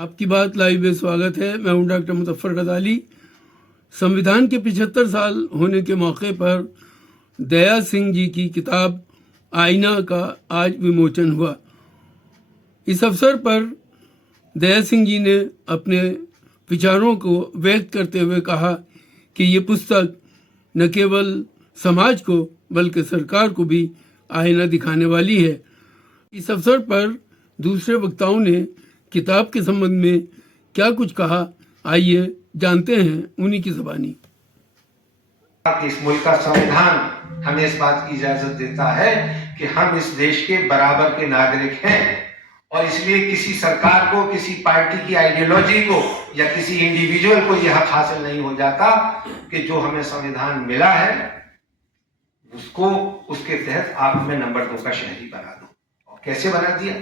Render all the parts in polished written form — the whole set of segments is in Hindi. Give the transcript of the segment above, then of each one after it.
आपकी बात लाइव में स्वागत है। मैं हूं डॉक्टर मुजफ्फर गजाली। संविधान के 75 साल होने के मौके पर दया सिंह जी की किताब आईना का आज विमोचन हुआ। इस अवसर पर दया सिंह जी ने अपने विचारों को व्यक्त करते हुए कहा कि ये पुस्तक न केवल समाज को बल्कि सरकार को भी आईना दिखाने वाली है। इस अवसर पर दूसरे वक्ताओं ने किताब के संबंध में क्या कुछ कहा, आइए जानते हैं उन्हीं की ज़बानी। इस मुल्क का संविधान हमें इस बात की इजाजत देता है कि हम इस देश के बराबर के नागरिक हैं और इसलिए किसी सरकार को, किसी पार्टी की आइडियोलॉजी को या किसी इंडिविजुअल को यह हक हासिल नहीं हो जाता कि जो हमें संविधान मिला है उसको उसके तहत आप हमें नंबर 2 का शहरी बना दो। और कैसे बना दिया?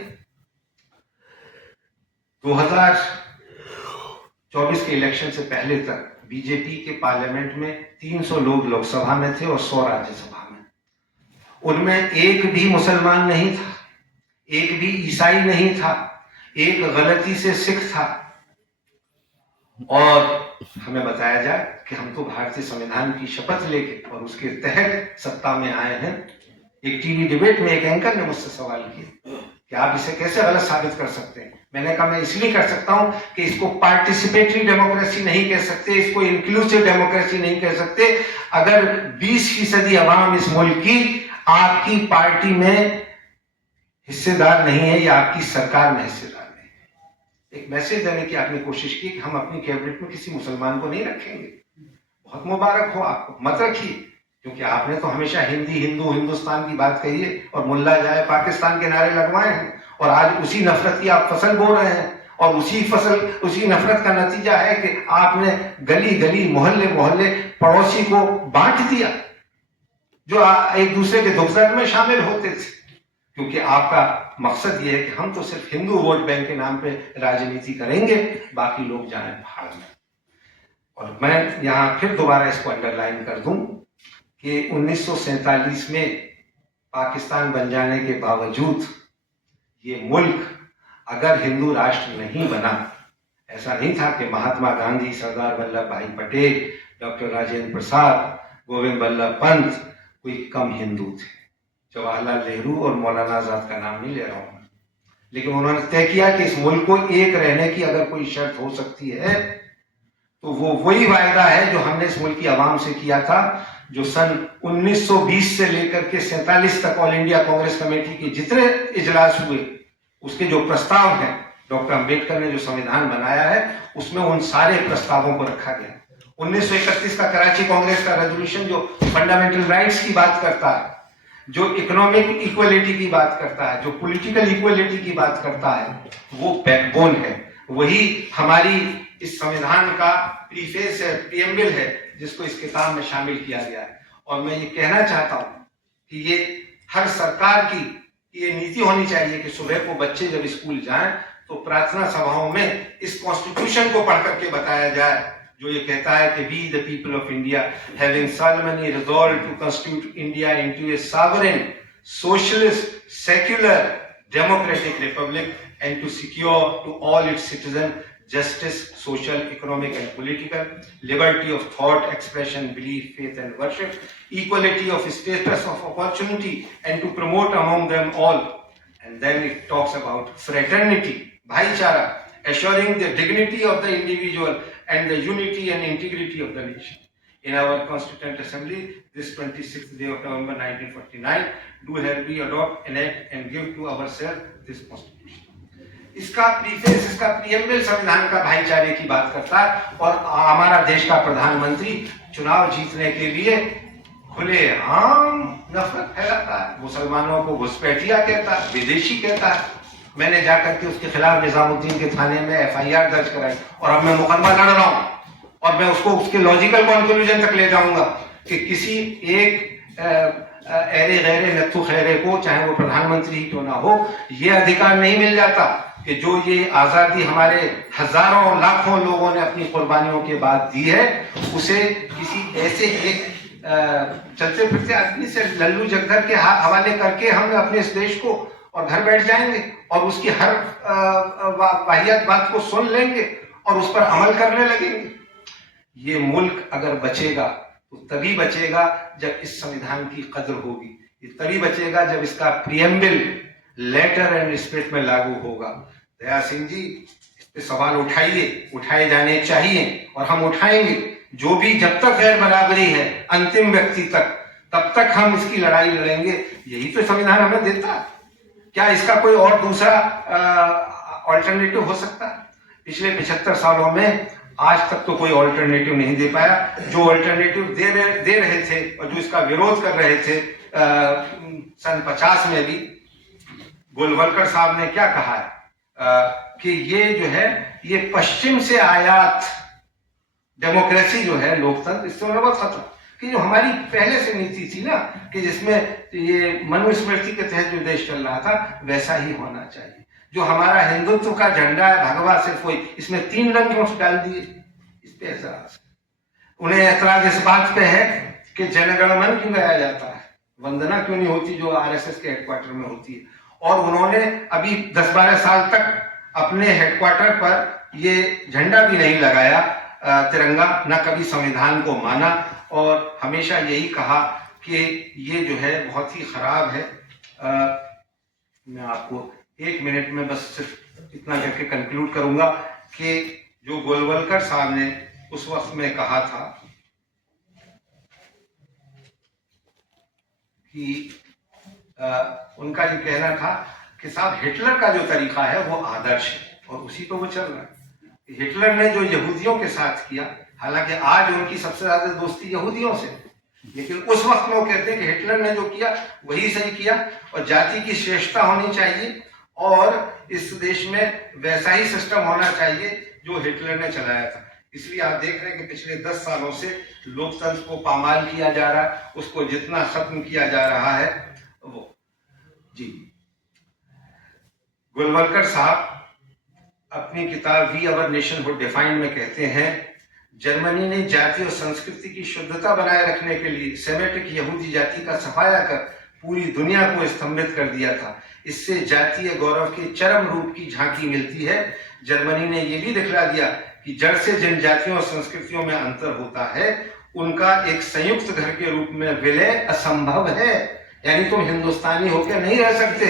2024 के इलेक्शन से पहले तक बीजेपी के पार्लियामेंट में 300 लोग लोकसभा में थे और 100 राज्यसभा में। उनमें एक भी मुसलमान नहीं था, एक भी ईसाई नहीं था, एक गलती से सिख था। और हमें बताया जाए कि हम तो भारतीय संविधान की शपथ लेके और उसके तहत सत्ता में आए हैं। एक टीवी डिबेट में एक एंकर ने मुझसे सवाल किया कि आप इसे कैसे गलत साबित कर सकते हैं। मैंने कहा मैं इसलिए कर सकता हूं कि इसको पार्टिसिपेटरी डेमोक्रेसी नहीं कह सकते, इसको इंक्लूसिव डेमोक्रेसी नहीं कह सकते अगर 20% अवाम इस मुल्क की आपकी पार्टी में हिस्सेदार नहीं है या आपकी सरकार में हिस्सेदार नहीं है। एक मैसेज देने की आपने कोशिश की कि हम अपनी कैबिनेट में किसी मुसलमान को नहीं रखेंगे। बहुत मुबारक हो आपको, मत रखिए, क्योंकि आपने तो हमेशा हिंदी, हिंदू, हिंदुस्तान की बात कही है और मुल्ला जाए पाकिस्तान के नारे लगवाए हैं और आज उसी नफरत की आप फसल बो रहे हैं और उसी नफरत का नतीजा है कि आपने गली गली, मोहल्ले मोहल्ले पड़ोसी को बांट दिया जो एक दूसरे के दुख दर्द में शामिल होते थे, क्योंकि आपका मकसद ये है कि हम तो सिर्फ हिंदू वोट बैंक के नाम पे राजनीति करेंगे, बाकी लोग जाए भाड़ में। और मैं यहां फिर दोबारा इसको अंडरलाइन कर दूं कि 1947 में पाकिस्तान बन जाने के बावजूद ये मुल्क अगर हिंदू राष्ट्र नहीं बना, ऐसा नहीं था कि महात्मा गांधी, सरदार वल्लभ भाई पटेल, डॉक्टर राजेंद्र प्रसाद, गोविंद बल्लभ पंत कोई कम हिंदू थे। जवाहरलाल नेहरू और मौलाना आजाद का नाम नहीं ले रहा हूं, लेकिन उन्होंने तय किया कि इस मुल्क को एक रहने की अगर कोई शर्त हो सकती है तो वो वही वायदा है जो हमने इस मुल्क की आवाम से किया था, जो सन 1920 से लेकर के 47 तक ऑल इंडिया कांग्रेस कमेटी के जितने इजलास हुए उसके जो प्रस्ताव हैं, डॉक्टर अंबेडकर ने जो संविधान बनाया है उसमें उन सारे प्रस्तावों को रखा गया। 1931 का कराची कांग्रेस का रेजोल्यूशन जो फंडामेंटल राइट्स की बात करता है, जो इकोनॉमिक इक्वलिटी की बात करता है, जो पॉलिटिकल इक्वलिटी की बात करता है, वो बैकबोन है। वही हमारी इस संविधान का प्रीफेस है, प्रीएम्बल है, जिसको इस किताब में शामिल किया गया है। और मैं ये कहना चाहता हूं कि ये हर सरकार की ये नीति होनी चाहिए कि सुबह को बच्चे जब स्कूल जाएं तो प्रार्थना सभाओं में इस कॉन्स्टिट्यूशन को पढ़ करके बताया जाए जो ये कहता है कि we the people of India having solemnly resolved to constitute India into a sovereign, socialist, secular, democratic republic and to secure to all its citizens justice, social, economic and political, liberty of thought, expression, belief, faith and worship, equality of status of opportunity and to promote among them all. And then it talks about fraternity, bhaichara, assuring the dignity of the individual and the unity and integrity of the nation. In our Constituent Assembly, this 26th day of November 1949, do hereby adopt, enact and give to ourselves this Constitution. इसका प्रीफेस, इसका प्रीएम्बल संविधान का भाईचारे की बात करता है और हमारा देश का प्रधानमंत्री चुनाव जीतने के लिए खुलेआम नफरत फैलाता है, मुसलमानों को घुसपैठिया कहता है, विदेशी कहता है। मैंने जाकर के उसके खिलाफ निजामुद्दीन के थाने में FIR दर्ज कराई और अब मैं मुकदमा लड़ रहा हूं और मैं उसको उसके लॉजिकल कंक्लूजन तक ले जाऊंगा कि किसी एक ऐरे गैरे नत्थु खैरे को, चाहे वो प्रधानमंत्री ही क्यों ना हो, ये अधिकार नहीं मिल जाता कि जो ये आजादी हमारे हजारों लाखों लोगों ने अपनी कुर्बानियों के बाद दी है, उसे किसी ऐसे एक चलते फिरते आदमी से लल्लू जगधर के हवाले करके हमने अपने इस देश को और घर बैठ जाएंगे और उसकी हर वाहियात बात को सुन लेंगे और उस पर अमल करने लगेंगे। ये मुल्क अगर बचेगा तो तभी बचेगा जब इस संविधान की कदर होगी, ये तभी बचेगा जब इसका प्रियम्बल लेटर एंड स्पिरिट में लागू होगा। दया सिंह जी, इस पे सवाल उठाइए, उठाए जाने चाहिए और हम उठाएंगे। जो भी जब तक गैर बराबरी है अंतिम व्यक्ति तक, तब तक हम इसकी लड़ाई लड़ेंगे। यही तो संविधान हमें देता है। क्या इसका कोई और दूसरा ऑल्टरनेटिव हो सकता है? पिछले 75 सालों में आज तक तो कोई ऑल्टरनेटिव नहीं दे पाया। जो ऑल्टरनेटिव दे रहे थे और जो इसका विरोध कर रहे थे सन 50 में भी, गोलवलकर साहब ने क्या कहा है कि ये जो है ये पश्चिम से आयात डेमोक्रेसी जो है, लोकतंत्र, इससे उन्हें बहुत खतरा कि जो हमारी पहले से नीति थी ना कि जिसमें ये मनुस्मृति के तहत जो देश चल रहा था वैसा ही होना चाहिए। जो हमारा हिंदुत्व का झंडा है, भगवा सिर्फ कोई, इसमें 3 रंग क्यों डाल दिए? इस पे ऐतराज। उन्हें ऐतराज इस बात पे है कि जनगण मन क्यों गाया जाता है, वंदना क्यों नहीं होती जो आरएसएस के हेडक्वार्टर में होती है। और उन्होंने अभी 10-12 साल तक अपने हेडक्वार्टर पर ये झंडा भी नहीं लगाया, तिरंगा, न कभी संविधान को माना और हमेशा यही कहा कि ये जो है बहुत ही खराब है। मैं आपको 1 मिनट में बस सिर्फ इतना करके कंक्लूड करूंगा कि जो गोलवलकर साहब ने उस वक्त में कहा था कि उनका ये कहना था कि साहब हिटलर का जो तरीका है वो आदर्श है और उसी पर वो चल रहा है। हिटलर ने जो यहूदियों के साथ किया, हालांकि आज उनकी सबसे ज्यादा दोस्ती यहूदियों से, लेकिन उस वक्त में वो कहते हैं कि हिटलर ने जो किया वही सही किया और जाति की श्रेष्ठता होनी चाहिए और इस देश में वैसा ही सिस्टम होना चाहिए जो हिटलर ने चलाया था। इसलिए आप देख रहे हैं कि पिछले 10 सालों से लोकतंत्र को पामाल किया जा रहा है, उसको जितना खत्म किया जा रहा है वो। जी, गोलवलकर साहब अपनी किताब वी अवर नेशनहुड डिफाइंड में कहते हैं, जर्मनी ने जाति और संस्कृति की शुद्धता बनाए रखने के लिए सेमेटिक यहूदी जाति का सफाया कर पूरी दुनिया को स्तंभित कर दिया था। इससे जातीय गौरव के चरम रूप की झांकी मिलती है। जर्मनी ने यह भी दिखला दिया कि जड़ से जिन जातियों और संस्कृतियों में अंतर होता है उनका एक संयुक्त घर के रूप में विलय असंभव है, यानी तुम हिंदुस्तानी होकर नहीं रह सकते।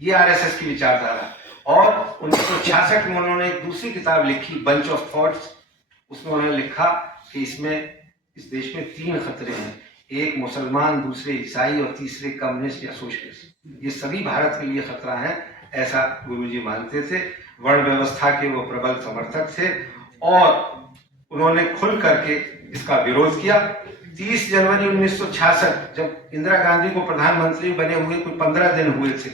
ये आरएसएस की विचारधारा। और 1966 में उन्होंने एक दूसरी किताब लिखी, बंच ऑफ थॉट्स। उसमें उन्होंने लिखा कि इस देश में 3 खतरे हैं, एक मुसलमान, दूसरे ईसाई और तीसरे कम्युनिस्ट या सोशलिस्ट। ये सभी भारत के लिए खतरा है, ऐसा गुरुजी मानते थे। वर्ण व्यवस्था के वो प्रबल समर्थक थे और उन्होंने खुल करके इसका विरोध किया। 30 जनवरी 1966 जब इंदिरा गांधी को प्रधानमंत्री बने हुए कोई 15 दिन हुए थे,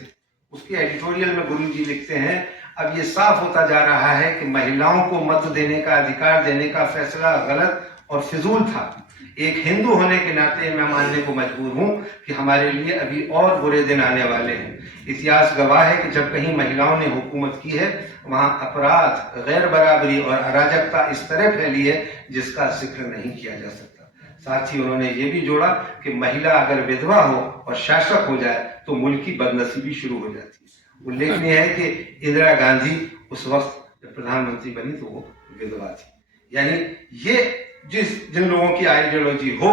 उसके एडिटोरियल में गुरुजी लिखते हैं, अब ये साफ होता जा रहा है कि महिलाओं को मत देने का अधिकार देने का फैसला गलत और फिजूल था। एक हिंदू होने के नाते मैं मानने को मजबूर हूं कि हमारे लिए अभी और बुरे दिन आने वाले हैं। इतिहास गवाह है कि जब कहीं महिलाओं ने हुकूमत की है वहां अपराध, गैर बराबरी और अराजकता इस तरह फैली है जिसका जिक्र नहीं किया जा सकता। साथ ही उन्होंने ये भी जोड़ा कि महिला अगर विधवा हो और शासक हो जाए तो मुल्क की बदनसीबी शुरू हो जाती है। उल्लेखनीय है कि इंदिरा गांधी उस वक्त जब प्रधानमंत्री बनी तो वो विधवा थी। यानी ये जिन लोगों की आइडियोलॉजी हो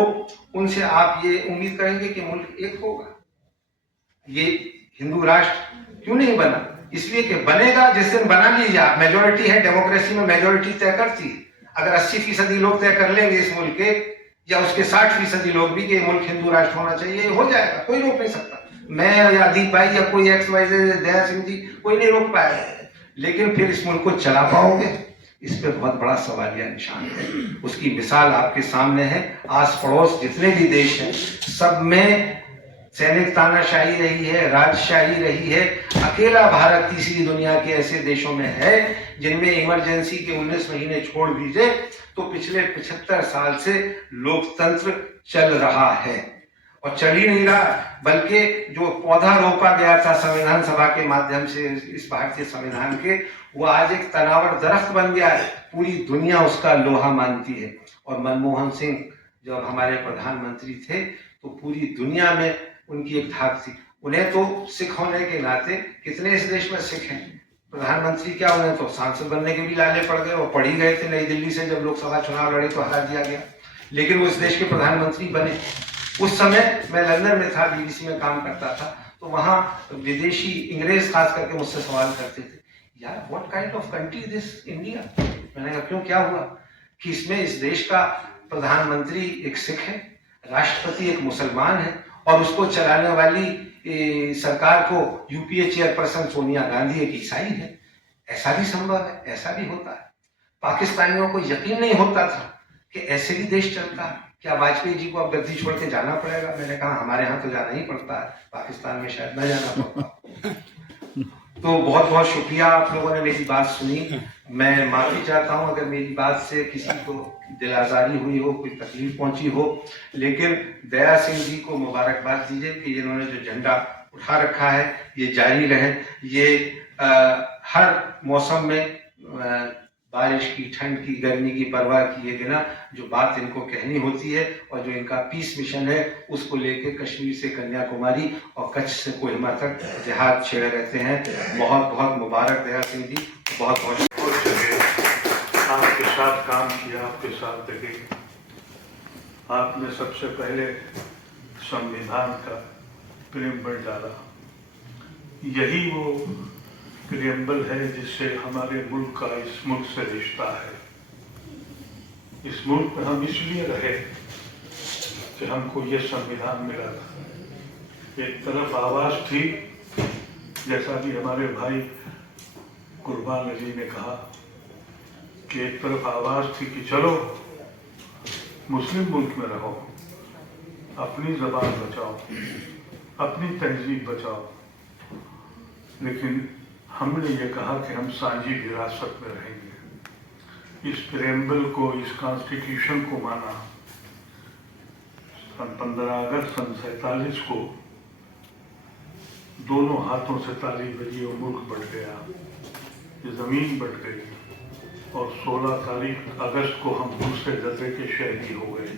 उनसे आप ये उम्मीद करेंगे कि मुल्क एक होगा। ये हिंदू राष्ट्र क्यों नहीं बना? इसलिए कि बनेगा जिस दिन बना लीजिए आप, मेजोरिटी है, डेमोक्रेसी में मेजोरिटी तय करती है। अगर 80% लोग तय कर लेंगे इस मुल्क के, या उसके 60% लोग भी कि मुल्क हिंदू राष्ट्र होना चाहिए, हो जाएगा, कोई रोक नहीं सकता। मैं या अदीप भाई या कोई XYZ, दया सिंह जी, कोई नहीं रोक पाएगा। लेकिन फिर इस मुल्क को चला पाओगे, इस पे बहुत बड़ा सवालिया निशान है। उसकी मिसाल आपके सामने है। आस पड़ोस जितने भी देश हैं सब में सैनिक तानाशाही रही है, राजशाही रही है। अकेला भारत तीसरी दुनिया के ऐसे देशों में है जिनमें इमरजेंसी के 19 महीने छोड़ दीजिए तो पिछले 75 साल से लोकतंत्र चल रहा है। और चल ही नहीं रहा, बल्कि जो पौधा रोपा गया था संविधान सभा के माध्यम से इस भारतीय संविधान के, वो आज एक तनावर दरख्त बन गया है। पूरी दुनिया उसका लोहा मानती है। और मनमोहन सिंह जब हमारे प्रधानमंत्री थे तो पूरी दुनिया में उनकी एक धाक थी। उन्हें तो सिख होने के नाते, कितने इस देश में सिख हैं, प्रधानमंत्री क्या, उन्हें तो सांसद बनने के भी लाले पड़ गए, और पड़ ही गए थे नई दिल्ली से, जब लोकसभा चुनाव लड़े तो हरा दिया गया, लेकिन वो इस देश के प्रधानमंत्री बने। उस समय मैं लंदन में था, बीबीसी में काम करता था, तो वहां विदेशी अंग्रेज खास करके मुझसे सवाल करते थे, यार what kind of country this India. मैंने कहा क्यों, क्या हुआ, कि इसमें, इस देश का प्रधानमंत्री एक सिख है, राष्ट्रपति एक मुसलमान है, और उसको चलाने वाली सरकार को यूपीए चेयरपर्सन सोनिया गांधी एक ईसाई है। ऐसा भी संभव है, ऐसा भी होता है। पाकिस्तानियों को यकीन नहीं होता था कि ऐसे भी देश चलता है, क्या वाजपेयी जी को अब गद्दी छोड़ के जाना पड़ेगा। मैंने कहा हमारे यहाँ तो जाना ही पड़ता है, पाकिस्तान में शायद न जाना पड़ता। तो बहुत बहुत शुक्रिया, आप लोगों ने मेरी बात सुनी। मैं माफी चाहता हूं अगर मेरी बात से किसी को दिल आजारी हुई हो, कोई तकलीफ पहुंची हो, लेकिन दया सिंह जी को मुबारकबाद दीजिए कि जिन्होंने जो झंडा उठा रखा है ये जारी रहे। ये हर मौसम में बारिश की, ठंड की, गर्मी की परवाह किए बिना जो बात इनको कहनी होती है, और जो इनका पीस मिशन है, उसको लेके कश्मीर से कन्याकुमारी और कच्छ से कोहिमा तक जिहाद छेड़े रहते हैं। बहुत बहुत मुबारक दया सिंह जी, बहुत बहुत आपके साथ काम किया, आपके साथ रहे। आपने सबसे पहले संविधान का प्रेमबल डाला। यही वो प्रेमबल है जिससे हमारे मुल्क का इस मुल्क से रिश्ता है। इस मुल्क में हम इसलिए रहे कि हमको ये संविधान मिला था। एक तरफ आवाज थी, जैसा कि हमारे भाई कुर्बान अली ने कहा, कि एक तरफ आवाज थी कि चलो मुस्लिम मुल्क में रहो, अपनी जबान बचाओ, अपनी तहजीब बचाओ, लेकिन हमने ये कहा कि हम साझी विरासत में रहेंगे। इस प्रेमबल को, इस कॉन्स्टिट्यूशन को माना। सन 15 अगस्त सन 47 को दोनों हाथों से ताली बजी और मुल्क बढ़ गया, ये जमीन बढ़ गई, और 16 तारीख अगस्त को हम दूसरे दर्जे के शहरी हो गए।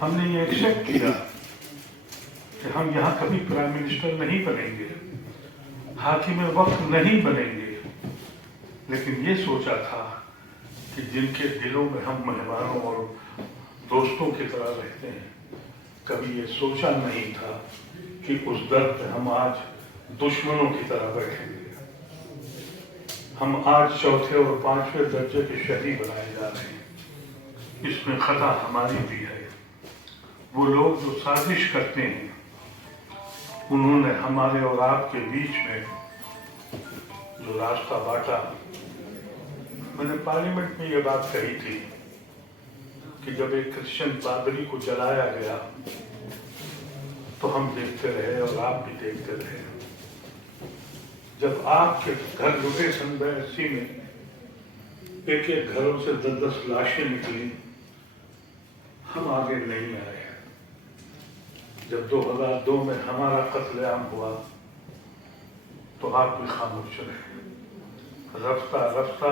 हमने ये एक्सेप्ट किया कि हम यहाँ कभी प्राइम मिनिस्टर नहीं बनेंगे, हाकिम वक्त नहीं बनेंगे, लेकिन ये सोचा था कि जिनके दिलों में हम मेहमानों और दोस्तों की तरह रहते हैं, कभी ये सोचा नहीं था कि उस दर पे हम आज दुश्मनों की तरह बैठेंगे। हम आज चौथे और 5वें दर्जे के शहरी बनाए जा रहे हैं। इसमें खता हमारी भी है। वो लोग जो साजिश करते हैं, उन्होंने हमारे और आपके बीच में जो रास्ता बांटा। मैंने पार्लियामेंट में ये बात कही थी कि जब एक क्रिश्चियन पादरी को जलाया गया तो हम देखते रहे और आप भी देखते रहे। जब आपके घर लुटे सन 82 में एक एक घरों से 10-10 लाशें निकली, हम आगे नहीं आए। जब 2002 में हमारा कत्लेआम हुआ तो आप भी खामोश रहे। रफ्ता रफ्ता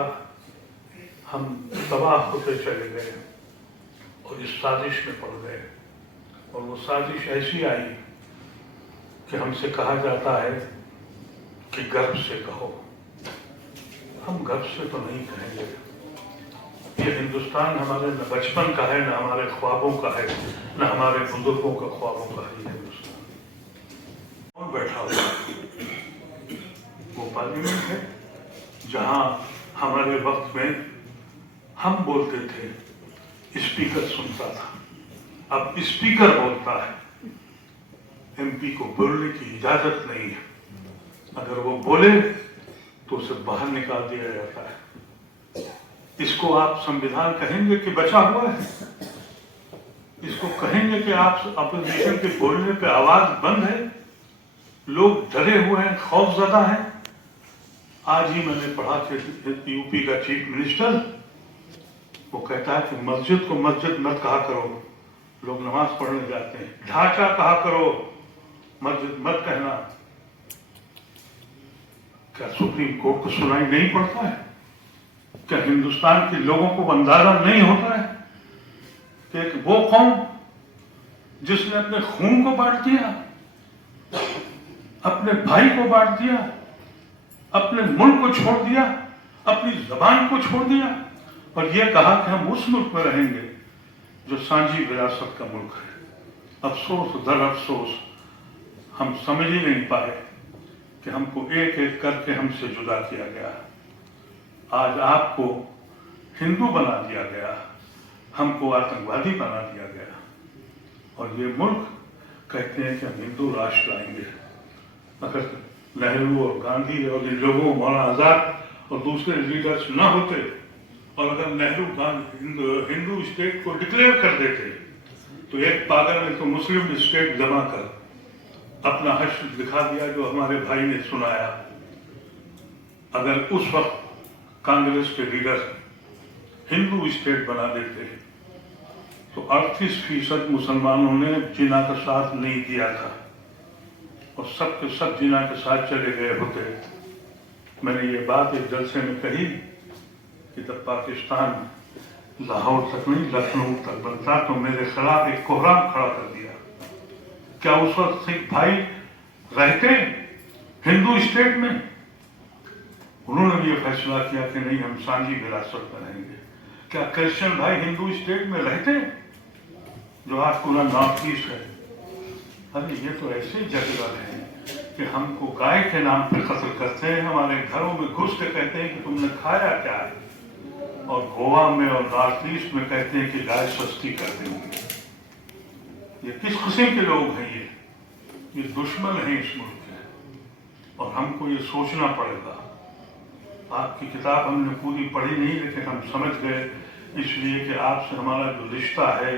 हम तबाह होते चले गए और इस साजिश में पड़ गए। और वो साजिश ऐसी आई कि हमसे कहा जाता है कि गर्व से कहो। हम गर्व से तो नहीं कहेंगे। ये हिंदुस्तान हमारे न बचपन का है, न हमारे ख्वाबों का है, न हमारे बुजुर्गों का ख्वाबों का है। हिंदुस्तान कौन बैठा हुआ है? वो पार्लियामेंट है जहां हमारे वक्त में हम बोलते थे, स्पीकर सुनता था। अब स्पीकर बोलता है, एमपी को बोलने की इजाजत नहीं है। अगर वो बोले तो उसे बाहर निकाल दिया जाता है। इसको आप संविधान कहेंगे कि बचा हुआ है? इसको कहेंगे कि आप अपोजिशन के बोलने पे आवाज बंद है? लोग डरे हुए हैं, खौफजदा हैं। आज ही मैंने पढ़ा कि यूपी का चीफ मिनिस्टर वो कहता है कि मस्जिद को मस्जिद मत कहा करो, लोग नमाज पढ़ने जाते हैं। ढांचा कहा करो, मस्जिद मत कहना। क्या सुप्रीम कोर्ट को सुनाई नहीं पड़ता है? क्या हिंदुस्तान के लोगों को अंदाजा नहीं होता है कि वो कौन जिसने अपने खून को बांट दिया, अपने भाई को बांट दिया, अपने मुल्क को छोड़ दिया, अपनी जबान को छोड़ दिया और यह कहा कि हम उस मुल्क में रहेंगे जो सांझी विरासत का मुल्क है। अफसोस दर अफसोस हम समझ ही नहीं पाए कि हमको एक एक करके हमसे जुदा किया गया। आज आपको हिंदू बना दिया गया, हमको आतंकवादी बना दिया गया और ये मुल्क कहते हैं कि हम हिंदू राष्ट्र लाएंगे। अगर नेहरू और गांधी और इन लोगों मौलाना आजाद और दूसरे लीडर्स न होते और अगर नेहरू गांधी हिंदू स्टेट को डिक्लेयर कर देते तो एक पागल ने तो मुस्लिम स्टेट जमा कर अपना हश्र दिखा दिया जो हमारे भाई ने सुनाया। अगर उस वक्त कांग्रेस के लीडर हिंदू स्टेट बना देते तो 38% मुसलमानों ने जिना का साथ नहीं दिया था और सब के सब जिना के साथ चले गए होते। मैंने ये बात एक जलसे में कही कि जब पाकिस्तान लाहौर तक नहीं लखनऊ तक बनता तो मेरे खिलाफ एक कोहराम खड़ा कर दिया। क्या उस वक्त सिख भाई रहते हिंदू स्टेट में? उन्होंने ये फैसला किया कि नहीं, हम सांझी विरासत में रहेंगे। क्या क्रिश्चियन भाई हिंदू स्टेट में रहते जो आज पूरा नॉर्थ ईस्ट है? अरे ये तो ऐसे जगह है कि हमको गाय के नाम पर कत्ल करते हैं, हमारे घरों में घुस के कहते हैं कि तुमने खाया क्या है, और गोवा में और नॉर्थ ईस्ट में कहते हैं कि गाय सस्ती कर देंगे। ये किस किस्म के लोग हैं? ये दुश्मन हैं इस मुल्क के और हमको ये सोचना पड़ेगा। आपकी किताब हमने पूरी पढ़ी नहीं, लेकिन हम समझ गए इसलिए कि आपसे हमारा जो रिश्ता है,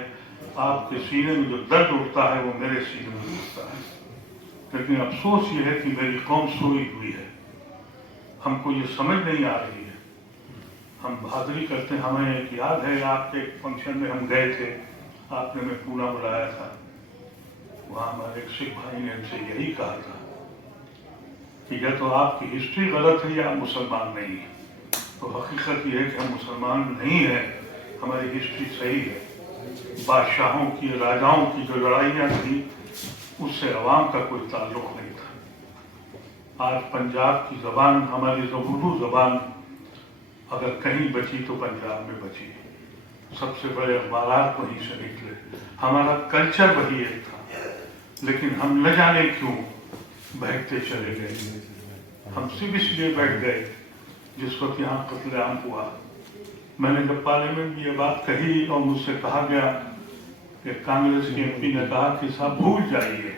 आपके सीने में जो दर्द उठता है वो मेरे सीने में उठता है। लेकिन अफसोस ये है कि मेरी कौम सोई हुई है, हमको ये समझ नहीं आ रही है। हम बहादुरी करते हैं। हमें एक याद है, आपके एक फंक्शन में हम गए थे, आपने मैं पूना बुलाया था। वहाँ हमारे एक सिख भाई ने हमसे यही कहा था कि या तो आपकी हिस्ट्री गलत है या आप मुसलमान नहीं है। तो हकीकत यह है कि हम मुसलमान नहीं हैं, हमारी हिस्ट्री सही है। बादशाहों की, राजाओं की जो लड़ाइयाँ थी उससे अवाम का कोई ताल्लुक नहीं था। आज पंजाब की जबान, हमारी जो उर्दू जबान अगर कहीं बची तो पंजाब में बची। सबसे बड़े अखबारात वहीं से निकले, हमारा कल्चर वही एक था। लेकिन हम न जाने क्यों बहकते चले गए। हम सिर्फ इसलिए बैठ गए जिस वक्त यहाँ कत्लेआम हुआ। मैंने जब पार्लियामेंट में ये बात कही और मुझसे कहा गया कि कांग्रेस के एमपी ने कहा कि साहब भूल जाइए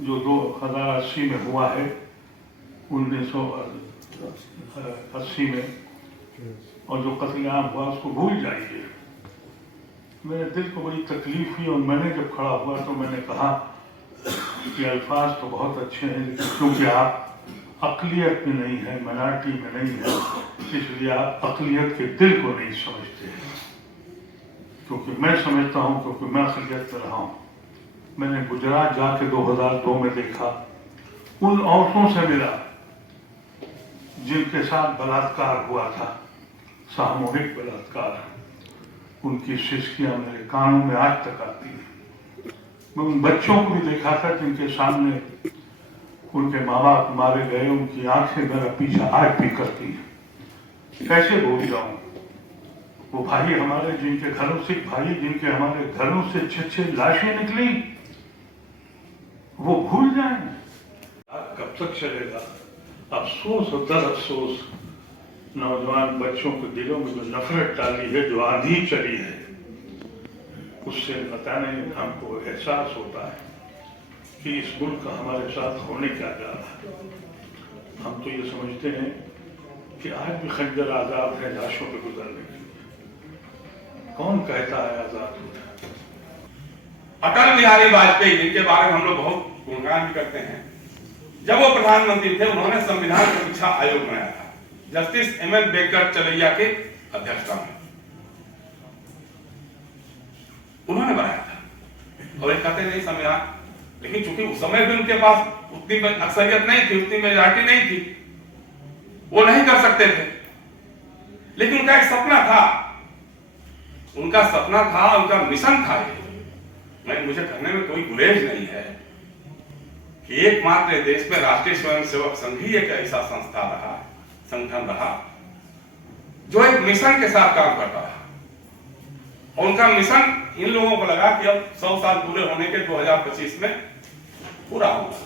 जो 2080 में हुआ है, 1980 में, और जो कत्लेआम हुआ उसको भूल जाइए। मेरे दिल को बड़ी तकलीफ हुई और मैंने जब खड़ा हुआ तो मैंने कहा कि अल्फाज तो बहुत अच्छे हैं, लेकिन क्योंकि आप अक़लियत में नहीं है, माइनॉरिटी में नहीं है, इसलिए आप अक़लियत के दिल को नहीं समझते। क्योंकि मैं समझता हूँ, क्योंकि मैं अक़लियत में रहा हूँ। मैंने गुजरात जाके 2002 में देखा, उन औरतों से मिला जिनके साथ बलात्कार हुआ था, सामूहिक बलात्कार। उनकी सिस्कियां मेरे कानों में आज तक आती हैं। मैं उन बच्चों को भी देखा था जिनके सामने उनके माँ बाप मारे गए, उनकी आंखें मेरा पीछा आज भी करती हैं। कैसे भूल जाऊं वो भाई हमारे, जिनके घरों से भाई, जिनके हमारे घरों से 6 लाशें निकली, वो भूल जाएं? कब तक चलेगा? अफसोस और दर अफसोस नौजवान बच्चों के दिलों में जो नफरत डाली है, जो आंधी चली है, उससे पता नहीं हमको एहसास होता है कि इस मुल्क का हमारे साथ होने क्या जा रहा है। हम तो ये समझते हैं कि आज भी खंजर आजाद है लाशों पे गुजरने के लिए। कौन कहता है आजाद होता? अटल बिहारी वाजपेयी, जिनके बारे में हम लोग बहुत गुणगान भी करते हैं, जब वो प्रधानमंत्री थे उन्होंने संविधान समीक्षा आयोग बनाया था, जस्टिस एमएल बेकर चलैया के अध्यक्षता में उन्होंने बनाया था। और ये कहते नहीं संविधान, लेकिन चूंकि उस समय भी उनके पास उतनी अक्सरियत नहीं थी, उतनी मेजॉरिटी नहीं थी, वो नहीं कर सकते थे। लेकिन उनका एक सपना था, उनका मिशन था। मुझे कहने में कोई गुरेज नहीं है कि एकमात्र देश में राष्ट्रीय स्वयंसेवक संघ ही एक ऐसा संस्था रहा, संगठन रहा, जो एक मिशन के साथ काम करता रहा। और उनका मिशन इन लोगों को लगा कि अब 100 साल पूरे होने के 2025 में पूरा होगा।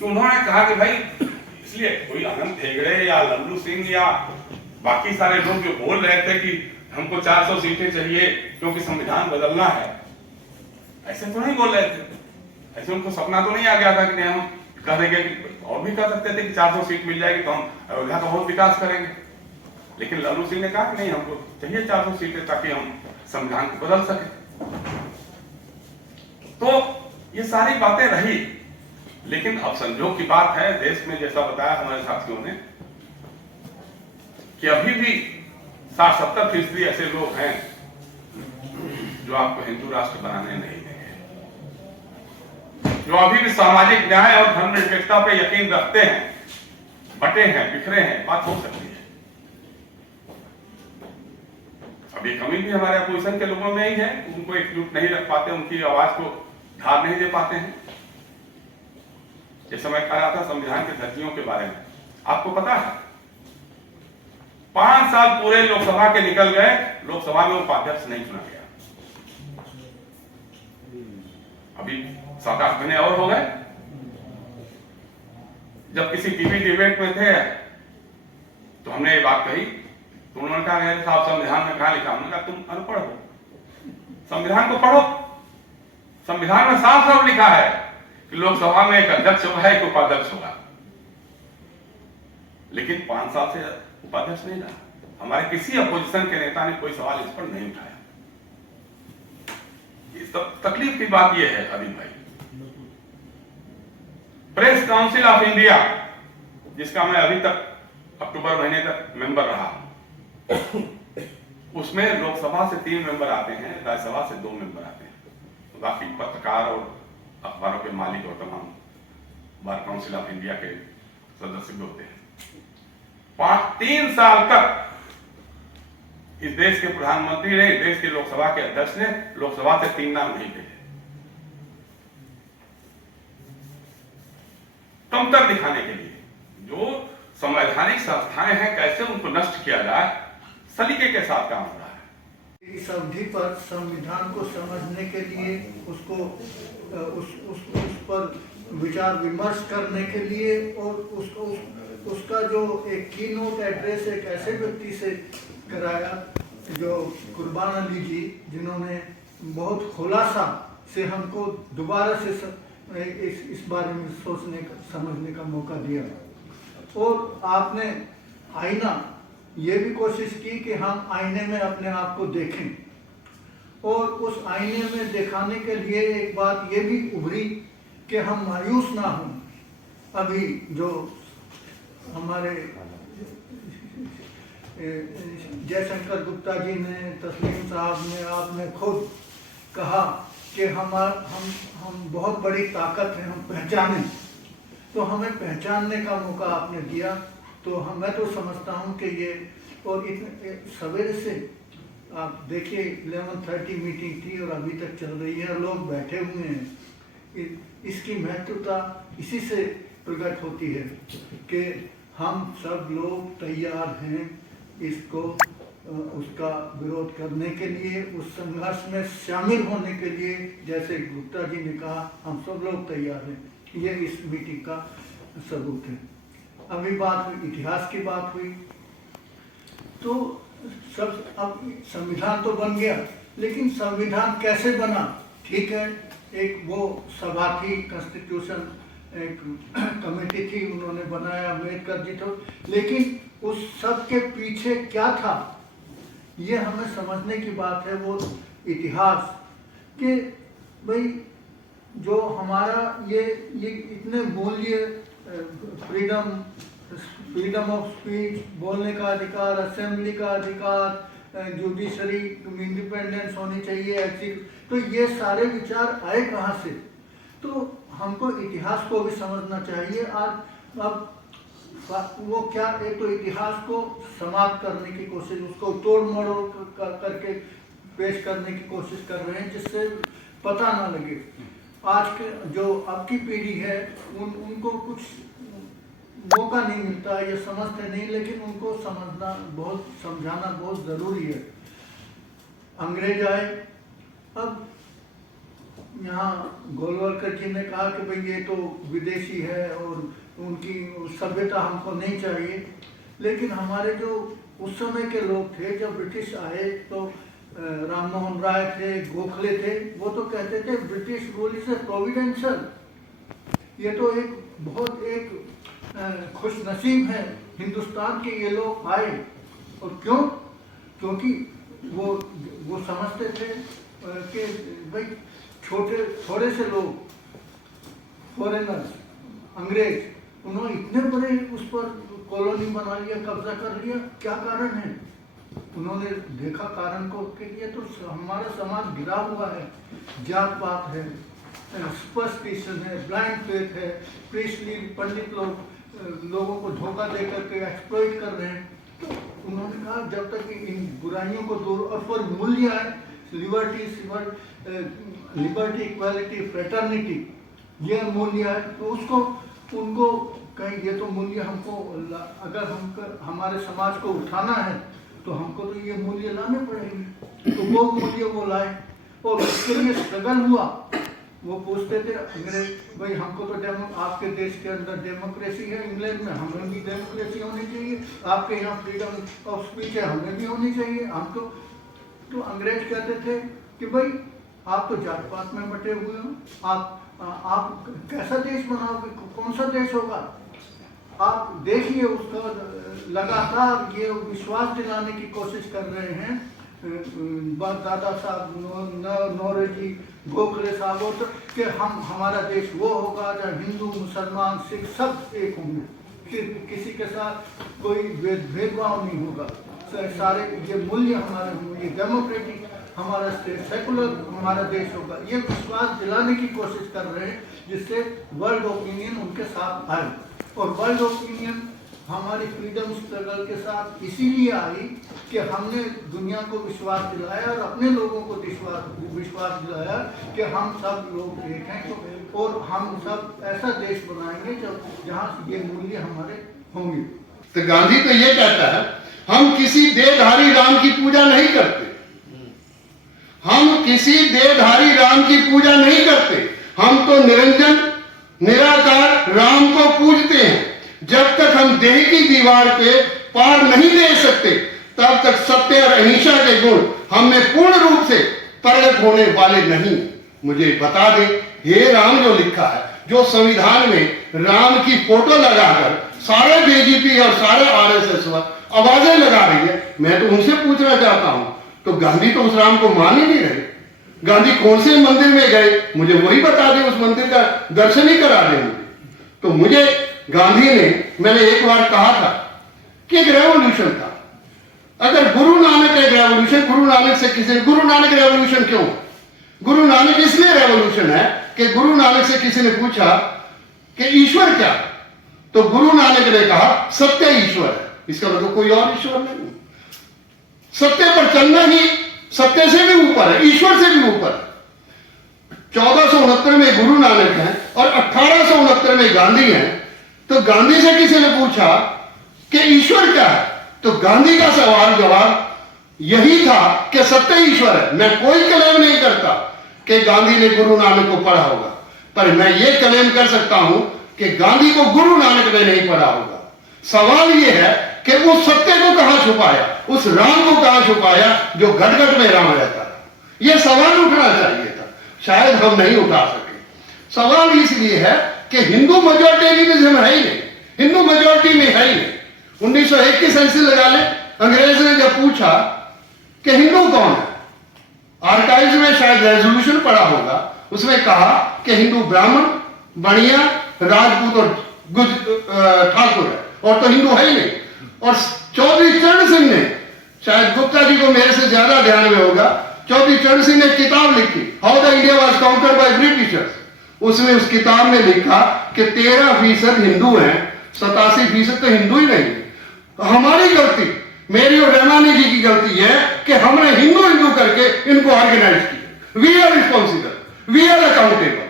तो उन्होंने कहा कि भाई, इसलिए कोई अनंत हेगड़े या लल्लू सिंह या बाकी सारे लोग जो बोल रहे थे कि हमको 400 सीटें चाहिए क्योंकि संविधान बदलना है, ऐसे तो नहीं बोल रहे थे। ऐसे उनको सपना तो नहीं आ गया था कि नहीं हम कह देंगे कि, और भी कह सकते थे कि 400 सीट मिल जाएगी तो हम अयोध्या का बहुत विकास करेंगे। लेकिन लल्लू सिंह ने कहा कि नहीं, हमको चाहिए 400 सीटें ताकि हम संविधान को बदल सके। तो ये सारी बातें रही, लेकिन अब संजोग की बात है देश में, जैसा बताया हमारे साथियों ने, कि अभी भी 60-70% ऐसे लोग हैं जो आपको हिंदू राष्ट्र बनाने नहीं देंगे, जो अभी भी सामाजिक न्याय और धर्मनिरपेक्षता पे यकीन रखते हैं, बटे हैं, बिखरे हैं। बात हो सकती है, अभी कमी भी हमारे अपोजिशन के लोगों में ही है, उनको एकजुट नहीं रख पाते, उनकी आवाज को धार नहीं दे पाते हैं। जैसे मैं कह रहा था संविधान के धज्जियों के बारे में, आपको पता है 5 साल पूरे लोकसभा के निकल गए, लोकसभा में उपाध्यक्ष नहीं चुना गया। अभी 7-8 महीने और हो गए। जब किसी टीवी डिबेट में थे तो हमने ये बात कही, तो उन्होंने कहा मेरे साहब संविधान में कहा लिखा? हमने कहा तुम अनपढ़ हो, संविधान को पढ़ो। संविधान में साफ साफ लिखा है कि लोकसभा में एक अध्यक्ष होगा, एक उपाध्यक्ष होगा। लेकिन 5 साल से उपाध्यक्ष नहीं रहा। हमारे किसी अपोजिशन के नेता ने कोई सवाल इस पर नहीं उठाया। इस तकलीफ की बात यह है अभी भाई, प्रेस काउंसिल ऑफ इंडिया, जिसका मैं अभी तक अक्टूबर महीने तक मेंबर रहा, उसमें लोकसभा से 3 मेंबर आते हैं, राज्यसभा से 2 मेंबर आते हैं, तो बाकी पत्रकार और अखबारों के मालिक और तमाम बार काउंसिल ऑफ इंडिया के सदस्य भी होते हैं। 3 साल तक इस देश के प्रधानमंत्री ने, देश के लोकसभा के अध्यक्ष ने लोकसभा से 3 नाम नहीं भेजे। कमतर दिखाने के लिए जो संवैधानिक संस्थाएं हैं, कैसे उनको नष्ट किया जाए, सलीके के साथ काम हो रहा है। इस अवधि पर संविधान को समझने के लिए, उसको उस पर विचार विमर्श करने के लिए, और उसका जो एक की नोट एड्रेस एक ऐसे व्यक्ति से कराया जो कुर्बान अली जी, जिन्होंने बहुत खुलासा से हमको दोबारा से इस बारे में सोचने समझने का मौका दिया। और आपने आईना ये भी कोशिश की कि हम आईने में अपने आप को देखें, और उस आईने में दिखाने के लिए एक बात ये भी उभरी कि हम मायूस ना हों। अभी जो हमारे जयशंकर गुप्ता जी ने, तस्लीम साहब ने, आपने खुद कहा कि हम बहुत बड़ी ताकत है, हम पहचानें, तो हमें पहचानने का मौका आपने दिया। तो मैं तो समझता हूँ कि ये, और इतने सवेरे से आप देखिए 11:30 मीटिंग थी और अभी तक चल रही है, लोग बैठे हुए हैं। इसकी महत्वता इसी से प्रकट होती है कि हम सब लोग तैयार हैं इसको, उसका विरोध करने के लिए, उस संघर्ष में शामिल होने के लिए। जैसे गुप्ता जी ने कहा, हम सब लोग तैयार हैं। ये इस मीटिंग का सबूत है। अभी बात हुई, इतिहास की बात हुई, तो सब, अब संविधान तो बन गया, लेकिन संविधान कैसे बना? ठीक है, एक वो सभा थी, कॉन्स्टिट्यूशन एक कमेटी थी, उन्होंने बनाया, अम्बेडकर जी तो, लेकिन उस सब के पीछे क्या था, ये हमें समझने की बात है। वो इतिहास कि भाई जो हमारा ये इतने मूल्य, फ्रीडम ऑफ स्पीच, बोलने का अधिकार, असेंबली का अधिकार, जुडिशरी इंडिपेंडेंस होनी चाहिए, तो ये सारे विचार आए कहाँ से? तो हमको इतिहास को भी समझना चाहिए। आज अब वो क्या, एक तो इतिहास को समाप्त करने की कोशिश, उसको तोड़ मरोड़ करके पेश करने की कोशिश कर रहे हैं, जिससे पता ना लगे। आज के जो अब की पीढ़ी है उनको कुछ मौका नहीं मिलता, ये समझते नहीं, लेकिन उनको समझाना बहुत ज़रूरी है। अंग्रेज आए, अब यहाँ गोलवलकर जी ने कहा कि भाई ये तो विदेशी है और उनकी सभ्यता हमको नहीं चाहिए, लेकिन हमारे जो उस समय के लोग थे, जब ब्रिटिश आए तो राम मोहन राय थे, गोखले थे, वो तो कहते थे ब्रिटिश रूल इज प्रोविडेंशियल। ये तो एक खुशनसीब है हिंदुस्तान के ये लोग आए। और क्यों? क्योंकि वो समझते थे कि भाई थोड़े से लोग फॉरेनर्स, अंग्रेज, उन्होंने इतने बड़े उस पर कॉलोनी बना लिया, कब्जा कर लिया, क्या कारण है? उन्होंने देखा कारण को कि ये तो हमारा समाज गिरा हुआ है, जात पात है, सुपरस्टिशन है, ब्लाइंड फेथ है, प्रीस्टली पंडित लोगों को धोखा दे करके एक्सप्लॉइट कर रहे हैं। तो उन्होंने कहा जब तक इन बुराइयों को दूर और पर मूल्य है, लिबर्टी, इक्वालिटी, फ्रेटर्निटी, ये मूल्य है, तो उनको कहीं ये तो मूल्य हमको, अगर हमारे समाज को उठाना है तो हमको तो ये मूल्य लाने पड़ेंगे। तो वो मूल्य वो लाए और उसके लिए स्ट्रगल हुआ। वो पूछते थे अंग्रेज, भाई हमको तो आपके देश के अंदर डेमोक्रेसी है, इंग्लैंड में हमें भी डेमोक्रेसी होनी चाहिए, आपके यहाँ फ्रीडम ऑफ स्पीच है, हमें भी होनी चाहिए। हमको तो अंग्रेज कहते थे कि भाई आप तो जात पात में बटे हुए हो, आप कैसा देश बनाओगे, कौन सा देश होगा? आप देखिए, उसका लगातार ये विश्वास दिलाने की कोशिश कर रहे हैं दादा साहब नौरोजी, गोखले साहब, कि हमारा देश वो होगा जहाँ हिंदू, मुसलमान, सिख सब एक होंगे, फिर किसी के साथ कोई भेदभाव नहीं होगा, सारे ये मूल्य हमारे होंगे, ये डेमोक्रेटिक हमारा स्टेट, सेकुलर हमारा देश होगा। ये विश्वास दिलाने की कोशिश कर रहे हैं जिससे वर्ल्ड ओपिनियन उनके साथ आए। और वर्ल्ड ओपिनियन हमारी फ्रीडम स्ट्रगल के साथ इसीलिए आई कि हमने दुनिया को विश्वास दिलाया और अपने लोगों को विश्वास दिलाया कि हम सब लोग एक हैं और हम सब ऐसा देश बनाएंगे जहाँ ये मूल्य हमारे होंगे। तो गांधी तो ये कहता है, हम किसी देहधारी राम की पूजा नहीं करते, हम किसी देहधारी राम की पूजा नहीं करते, हम तो निरंजन निराकार राम को पूजते हैं। जब तक हम देह की दीवार पे पार नहीं दे सकते, तब तक सत्य और अहिंसा के गुण हम में पूर्ण रूप से प्रकट होने वाले नहीं। मुझे बता दे, हे राम जो लिखा है, जो संविधान में राम की फोटो लगाकर सारे बीजेपी और सारे आरएसएस आवाजें लगा रही है, मैं तो उनसे पूछना चाहता हूं, तो गांधी तो उस राम को मान ही नहीं रहे। गांधी कौन से मंदिर में गए, मुझे वही बता दे, उस मंदिर का दर्शन ही करा दे मुझे। तो मुझे गांधी ने, मैंने एक बार कहा था कि एक रेवोल्यूशन था। अगर गुरु नानक एक रेवोल्यूशन, गुरु नानक रेवोल्यूशन क्यों? गुरु नानक इसलिए रेवोल्यूशन है कि गुरु नानक से किसी ने पूछा कि ईश्वर क्या, तो गुरु नानक ने कहा सत्य ईश्वर है। इसका मतलब कोई और ईश्वर नहीं, सत्य पर चलना ही सत्य से भी ऊपर है, ईश्वर से भी ऊपर है। 1469 में गुरु नानक हैं और 1869 में गांधी हैं। तो गांधी से किसी ने पूछा कि ईश्वर क्या है, तो गांधी का सवाल जवाब यही था कि सत्य ईश्वर है। मैं कोई क्लेम नहीं करता कि गांधी ने गुरु नानक को पढ़ा होगा, पर मैं ये क्लेम कर सकता हूं कि गांधी को गुरु नानक ने नहीं पढ़ा होगा। सवाल यह है कि उस सत्य को कहां छुपाया, उस राम को कहां छुपाया जो घट घट में राम रहता है। यह सवाल उठना चाहिए था, शायद हम नहीं उठा सके। सवाल इसलिए है कि हिंदू मेजॉरिटेरियनिज्म है ही नहीं, हिंदू मेजॉरिटी में है ही नहीं। 1901 की सेंसस लगा ले, अंग्रेज ने जब पूछा कि हिंदू कौन है, आर्काइव्स में शायद रेजोल्यूशन पड़ा होगा, उसमें कहा कि हिंदू ब्राह्मण, बनिया, राजपूत और ठाकुर है, और तो हिंदू है ही नहीं। और चौधरी चरण सिंह ने, शायद गुप्ता जी को मेरे से ज्यादा ध्यान में होगा, चौधरी चरण सिंह ने किताब लिखी, how the India was conquered by Britishers. उसमें उस किताब में लिखा कि 13% हिंदू हैं, 87% तो हिंदू ही नहीं। तो हमारी गलती, मेरी और रहमानी जी की गलती है कि हमने हिंदू करके इनको ऑर्गेनाइज किया। We are responsible, we are accountable.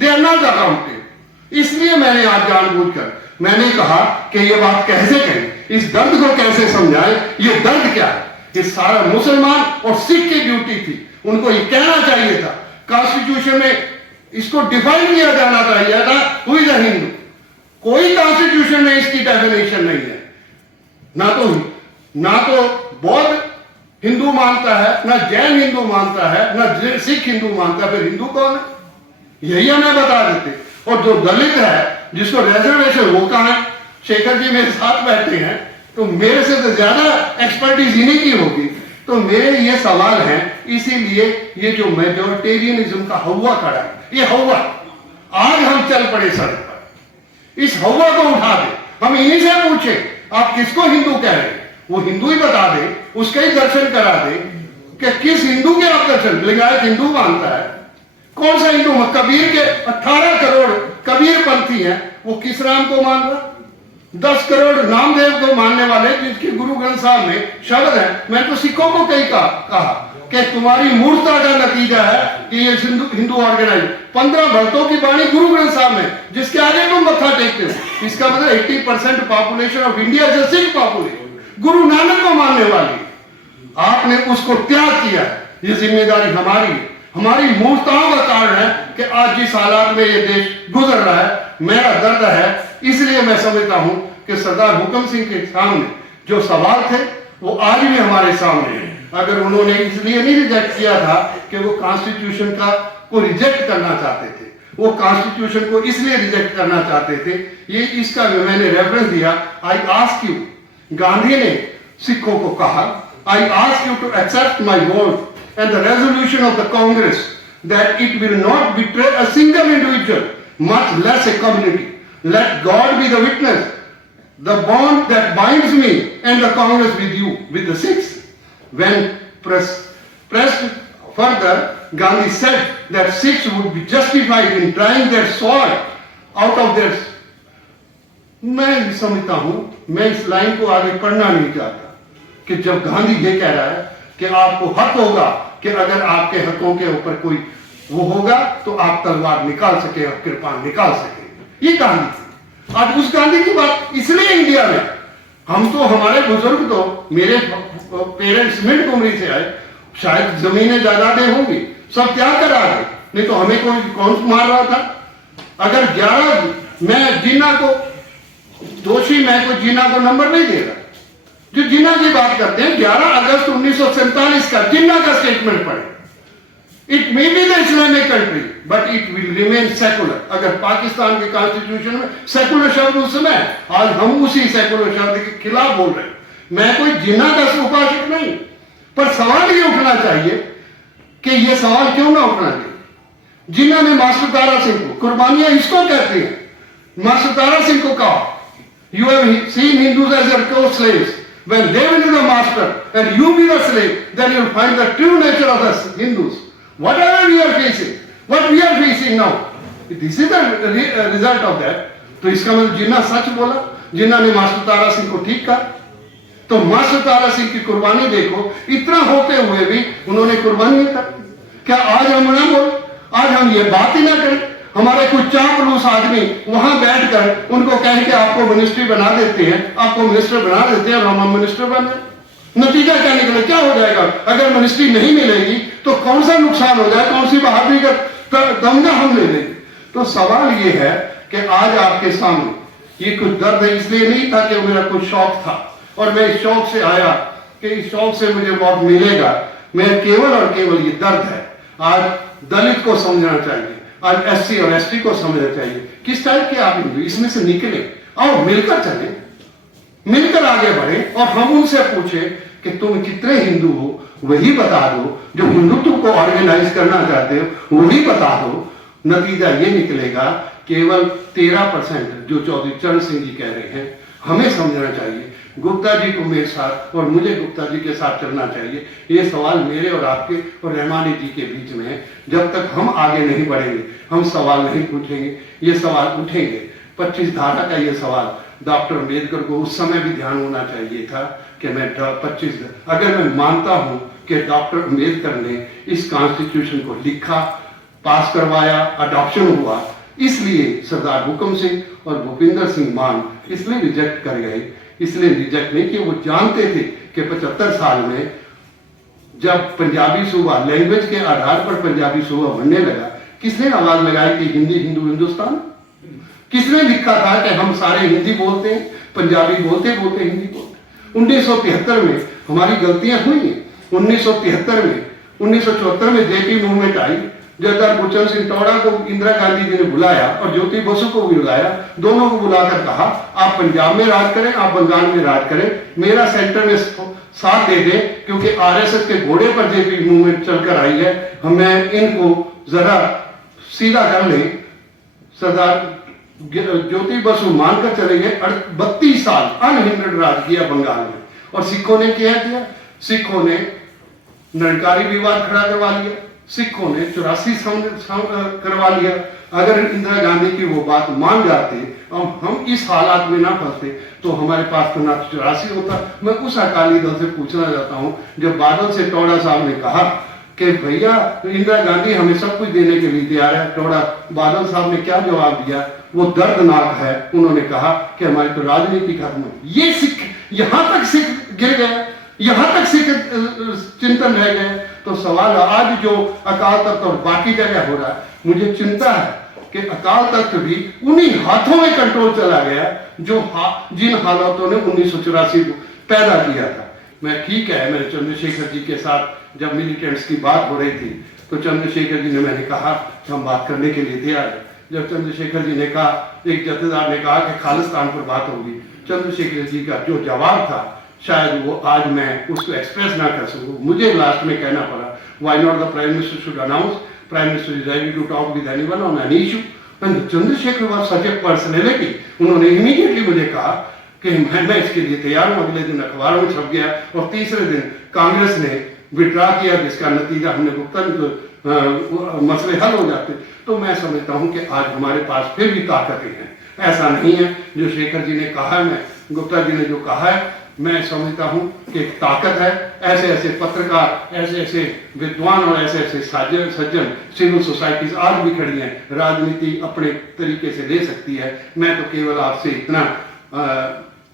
They are not accounted. इसलिए मैंने आज जानबूझकर मैंने कहा कि ये बात कैसे कहें, इस दर्द को कैसे समझाएं, ये दर्द क्या है। ये सारा मुसलमान और सिख की ड्यूटी थी, उनको ये कहना चाहिए था। कॉन्स्टिट्यूशन में इसको डिफाइन किया जाना चाहिए था, हु इज अ हिंदू। कोई कॉन्स्टिट्यूशन में इसकी डेफिनेशन नहीं है। ना तो बौद्ध हिंदू मानता है, ना जैन हिंदू मानता है, ना सिख हिंदू मानता है, फिर हिंदू कौन है? यही हमें बता देते। और जो दलित है जिसको रिजर्वेशन, वो कहां है? शेखर जी मेरे साथ बैठे हैं, तो मेरे से तो ज्यादा एक्सपर्टीज इन्हीं की होगी। तो मेरे ये सवाल हैं, इसीलिए ये जो मेजोरिटेरियनिज्म का हवा खड़ा है, ये हवा आज हम चल पड़े सड़क पर, इस हवा को उठा दे। हम इन्हीं से पूछे आप किसको हिंदू कह रहे हैं, वो हिंदू ही बता दे, उसका ही दर्शन करा दे कि किस हिंदू के आप दर्शन। लिंगायत हिंदू मानता है, कौन सा हिंदू? कबीर के 18 करोड़ कबीर पंथी हैं, वो किस राम को मान रहा? 10 करोड़ नामदेव को मानने वाले, जिसके गुरु ग्रंथ साहब में शब्द है। मैं तो सिखों को कई कहा कि तुम्हारी मूर्खता का नतीजा है कि ये हिंदू ऑर्गेनाइज 15 भक्तों की वाणी गुरु ग्रंथ साहब में, जिसके आगे तुम मत्था टेकते हो। इसका मतलब 80% पॉपुलेशन ऑफ इंडिया जो सिख पॉपुलेशन गुरु नानक को मानने वाली, आपने उसको त्याग किया। ये जिम्मेदारी हमारी है, हमारी मूर्खताओं का कारण है कि आज जिस हालात में ये देश गुजर रहा है। मेरा दर्द है, इसलिए मैं समझता हूं कि सरदार हुकम सिंह के सामने जो सवाल थे वो आज भी हमारे सामने है। अगर उन्होंने इसलिए नहीं रिजेक्ट किया था कि वो कॉन्स्टिट्यूशन को रिजेक्ट करना चाहते थे, वो कॉन्स्टिट्यूशन को इसलिए रिजेक्ट करना चाहते थे, ये इसका मैंने रेफरेंस दिया। आई आस्क यू, गांधी ने सिखों को कहा, I ask you to accept my vote and the resolution of the Congress that it will not betray a single individual, much less a community. Let God be the witness, the bond that binds me and the Congress with you, with the Sikhs. When pressed further, Gandhi said that Sikhs would be justified in trying their sword out of their... मैं समझता हूं, मैं इस लाइन को आगे पढ़ना नहीं चाहता कि जब गांधी ये कह रहा है कि आपको हक होगा कि अगर आपके हकों के ऊपर कोई वो होगा तो आप तलवार निकाल सके और कृपान निकाल सके। ये गांधी थी। आज उस गांधी की बात इसलिए इंडिया में हम तो, हमारे बुजुर्ग तो, मेरे पेरेंट्स मिड उम्र से आए, शायद जमीनें जायदादें होंगी, सब त्याग कर आ गए, नहीं तो हमें कौन मार रहा था? अगर 11 मैं जिन्ना को दोषी, मैं को जिन्ना को नंबर नहीं दे रहा। जो जिन्ना की बात करते हैं, 11 अगस्त 1947 का जिन्ना का स्टेटमेंट पढ़े। It may be the Islamic country but it will remain secular. अगर पाकिस्तान के कॉन्स्टिट्यूशन में सेकुलर शब्द उस समय, आज हम उसी सेकुलर शब्द के खिलाफ बोल रहे हैं। मैं कोई जिन्ना का उपासक नहीं, पर सवाल ये उठना चाहिए कि ये सवाल क्यों ना उठना चाहिए। जिन्ना ने मास्टर तारा सिंह को, कुर्बानियां इसको कहते हैं, मास्टर तारा सिंह को कहा, you have seen Hindus as your co-slaves. When they will be the master and you be the slave, then you will find the true nature of the Hindus. Whatever we are facing, what we are facing now, this is the result of that. तो इसका मतलब जिन्ना सच बोला, जिन्ना ने मास्टर तारा सिंह को ठीक कहा। तो मास्टर तारा सिंह की कुर्बानी देखो, इतना होते हुए भी उन्होंने कुर्बानी कर। क्या आज हम ना बोल, आज हम ये बात ही ना करें? हमारे कुछ चापलूस आदमी वहां बैठकर उनको कह के आपको मिनिस्ट्री बना देते हैं, आपको मिनिस्टर बना देते हैं और हम मिनिस्टर बन जाए। नतीजा क्या निकले, क्या हो जाएगा? अगर मिनिस्ट्री नहीं मिलेगी तो कौन सा नुकसान हो जाए, कौन सी बहादुरी का दमगा हम ले लेंगे? तो सवाल ये है कि आज आपके सामने ये कुछ दर्द है, इसलिए नहीं था कि मेरा कुछ शौक था और मैं इस शौक से आया कि इस शौक से मुझे बहुत मिलेगा। मैं केवल और केवल ये दर्द है। आज दलित को समझना चाहिए, आज SC और ST को समझना चाहिए किस टाइप के आप हिंदू, इसमें से निकले और मिलकर चले, मिलकर आगे बढ़े और हम उनसे पूछे कि तुम कितने हिंदू हो, वही बता दो। जो हिंदुत्व को ऑर्गेनाइज करना चाहते हो वही बता दो। नतीजा ये निकलेगा केवल 13% जो चौधरी चरण सिंह जी कह रहे हैं। हमें समझना चाहिए, गुप्ता जी को मेरे साथ और मुझे गुप्ता जी के साथ चलना चाहिए। ये सवाल मेरे और आपके और रहमानी जी के बीच में है। जब तक हम आगे नहीं बढ़ेंगे, हम सवाल नहीं पूछेंगे, ये सवाल उठेंगे। 25 धारा का ये सवाल डॉक्टर अम्बेडकर को उस समय भी ध्यान होना चाहिए था कि मैं 25, अगर मैं मानता हूं कि डॉक्टर अम्बेडकर ने इस कॉन्स्टिट्यूशन को लिखा पास करवाया, अडॉप्शन हुआ, इसलिए सरदार हुक्म सिंह और भूपिंदर सिंह मान इसलिए रिजेक्ट कर गए। इसलिए रिजेक्ट नहीं कि वो जानते थे कि 75 साल में जब पंजाबी सूबा लैंग्वेज के आधार पर पंजाबी सूबा बनने लगा, किसने आवाज लगाई कि हिंदी हिंदू हिंदुस्तान? किसने लिखा था कि हम सारे हिंदी बोलते हैं, पंजाबी बोलते बोलते हिंदी बोलते? 1973 में हमारी गलतियां हुई हैं। 1973 में 1974 में जेपी मूवमेंट आई, जयदार गुरचरण सिंह टोडा को इंदिरा गांधी जी ने बुलाया और ज्योति बसु को भी बुलाया। दोनों को बुलाकर कहा आप पंजाब में राज करें, आप बंगाल में राज करें, मेरा सेंटर में साथ दे दें, क्योंकि आरएसएस के घोड़े पर जेपी मूवमेंट चलकर आई है, हमें इनको जरा सीधा कर लें। सरदार ज्योति बसु मानकर चले गए। 32 साल अनहिंड्रेड राज किया बंगाल में। और सिखों ने क्या किया? सिखों ने नरकारी विवाद खड़ा करवा लिया, सिखों ने 84 करवा लिया। अगर इंदिरा गांधी की वो बात मान जाते और हम इस हालात में ना फंसते तो हमारे पास तो ना 84 होता। मैं उस अकाली दल से पूछना चाहता हूं, जब बादल से टोडा साहब ने कहा कि भैया इंदिरा गांधी हमें सब कुछ देने के लिए तैयार है, टोडा बादल साहब ने क्या जवाब दिया? वो दर्दनाक है। उन्होंने कहा कि हमारी तो राजनीति खत्म है। ये सिख यहां तक सिख गिर गए, यहां तक सिख चिंतन रह गए। तो सवाल आज जो अकाल तख्त और बाकी जगह हो रहा है, मुझे चिंता है कि अकाल तख्त भी उन्हीं हाथों में कंट्रोल चला गया जो जिन हालातों ने 1984 को पैदा किया था। मैं ठीक है, मैंने चंद्रशेखर जी के साथ जब मिलिटेंट्स की बात हो रही थी तो चंद्रशेखर जी ने मैंने कहा कि हम बात करने के लिए तैयार है। जब चंद्रशेखर जी ने कहा, एक जथेदार ने कहा कि खालिस्तान पर बात होगी, चंद्रशेखर जी का जो जवाब था शायद वो आज मैं उसको एक्सप्रेस ना कर सकूं। मुझे लास्ट में कहना पड़ा, why not the prime minister should announce, prime minister is ready to talk with anyone on any issue. And Chandrashekhar was such a personality. उन्होंने इमीडिएटली मुझे कहा कि मैं इसके लिए तैयार हूं। अगले दिन अखबारों में छप गया और तीसरे दिन कांग्रेस ने विड्रॉ किया, जिसका नतीजा हमने गुप्ता मसले हल हो जाते। तो मैं समझता हूं कि आज हमारे पास फिर भी ताकतें हैं। ऐसा नहीं है जो शेखर जी ने कहा है, मैं गुप्ता जी ने जो कहा है, मैं समझता हूं कि ताकत है। ऐसे ऐसे पत्रकार, ऐसे ऐसे विद्वान और ऐसे ऐसे सज्जन, सिविल सोसाइटीज आज भी खड़ी हैं। राजनीति अपने तरीके से ले सकती है। मैं तो केवल आपसे इतना